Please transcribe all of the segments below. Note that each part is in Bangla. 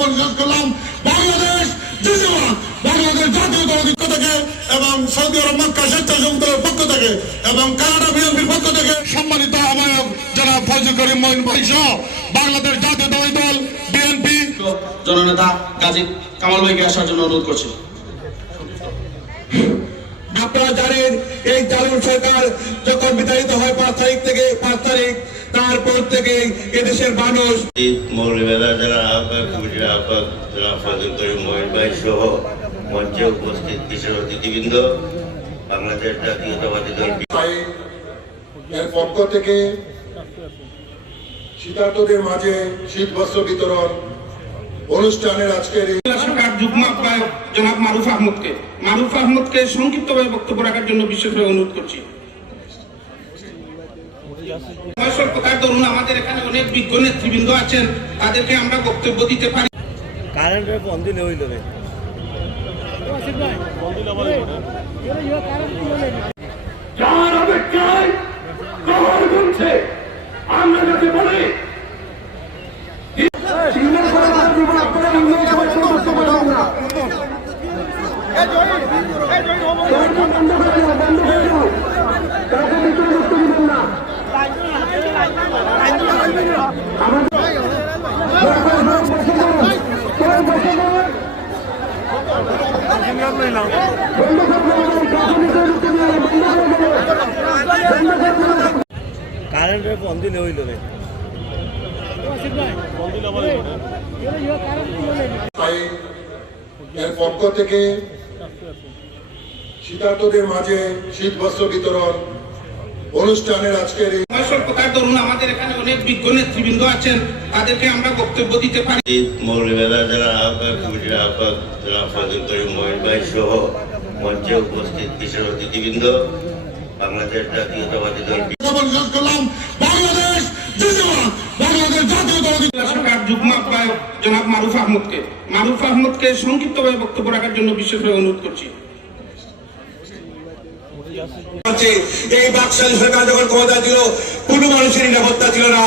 পরিশোধ করলাম বাংলাদেশ জিন্দাবাদ। বাংলাদেশ জাতীয় দলের পক্ষ থেকে এবং সৌদি আরব মক্কা স্বেচ্ছাসেবক পক্ষ থেকে এবং কানাডা বিএনপির পক্ষ থেকে সম্মানিত আহ্বায়ক জনাব ফজল করিম মহিন ভাই সহ বাংলাদেশ জাতীয় দল দল বিএনপি। জননেতা গাজী কামাল ভাইকে আসার জন্য অনুরোধ করছি। আপনারা জানেন এই চালু সরকার যখন বিতাড়িত হয় পাঁচ তারিখ থেকে পাঁচ তারিখ তারপর থেকে এদেশের মানুষ মৌলভীবাজার জেলার আহ্বায়ক কমিটির আহ্বায়ক জনাব ফজল করিম মহিন ভাই সহ মঞ্চে উপস্থিত বিশেষ অতিথিবৃন্দ বাংলাদেশ জাতীয়তাবাদী দল এর পক্ষ থেকে শীতার্তদের মাঝে শীত বস্ত্র বিতরণ অনুষ্ঠানের আজকের যুগ্ম আহ্বায়ক জনাব মারুফ আহমদকে? মারুফ আহমদকে সংক্ষিপ্তভাবে বক্তব্য রাখার জন্য বিশেষভাবে অনুরোধ করছি। সময় স্বল্পতার আমাদের এখানে অনেক বিজ্ঞ নেতৃবৃন্দ আছেন। তাদেরকে আমরা বক্তব্য দিতে পারি। কারেন্টের অপেক্ষায় কারেন্টের বন্ধ হইল রে। এর পক্ষ থেকে শীতার্থদের মাঝে শীত বস্ত্র বিতরণ অনুষ্ঠানের আজকের এই স্বল্পতার দরুন আমাদের এখানে অনেক বিজ্ঞ নেতৃবৃন্দ আছেন তাদেরকে আমরা বক্তব্য দিতে পারি। মৌলভীবাজার জেলার আহ্বায়ক কমিটির আহ্বায়ক জনাব ফজল করিম মহিন ভাই সহ মঞ্চে উপস্থিত বিশেষ অতিথিবৃন্দ বাংলাদেশ জাতীয়তাবাদী দল পরিশোধ করলাম। বাংলাদেশ বাংলাদেশ জাতীয় দল। যুগ্ম আহ্বায়ক জনাব মারুফ আহমদকে। মারুফ আহমদকে সংক্ষিপ্তভাবে বক্তব্য রাখার জন্য বিশেষভাবে অনুরোধ করছি। এই বাকশাল সরকার যখন ক্ষমতা ছিল কোনো মানুষের নিরাপত্তা ছিল না।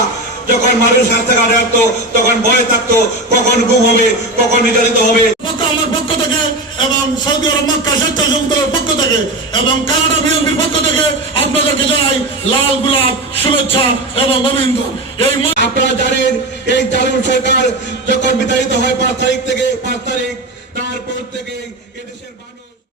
যখন মানুষ রাস্তাঘাটে আসতো তখন ভয় থাকতো কখন গুম হবে কখন নির্যাতিত হবে। পক্ষ আমার পক্ষ থেকে এবং সৌদি আরব মক্কা স্বেচ্ছাসেবক পক্ষ থেকে এবং কানাডা বিএনপির পক্ষ থেকে আপনাদেরকে জানাই লাল গোলাপ শুভেচ্ছা এবং অভিনন্দন। এই আপনারা জানেন এই চালু সরকার যখন বিতাড়িত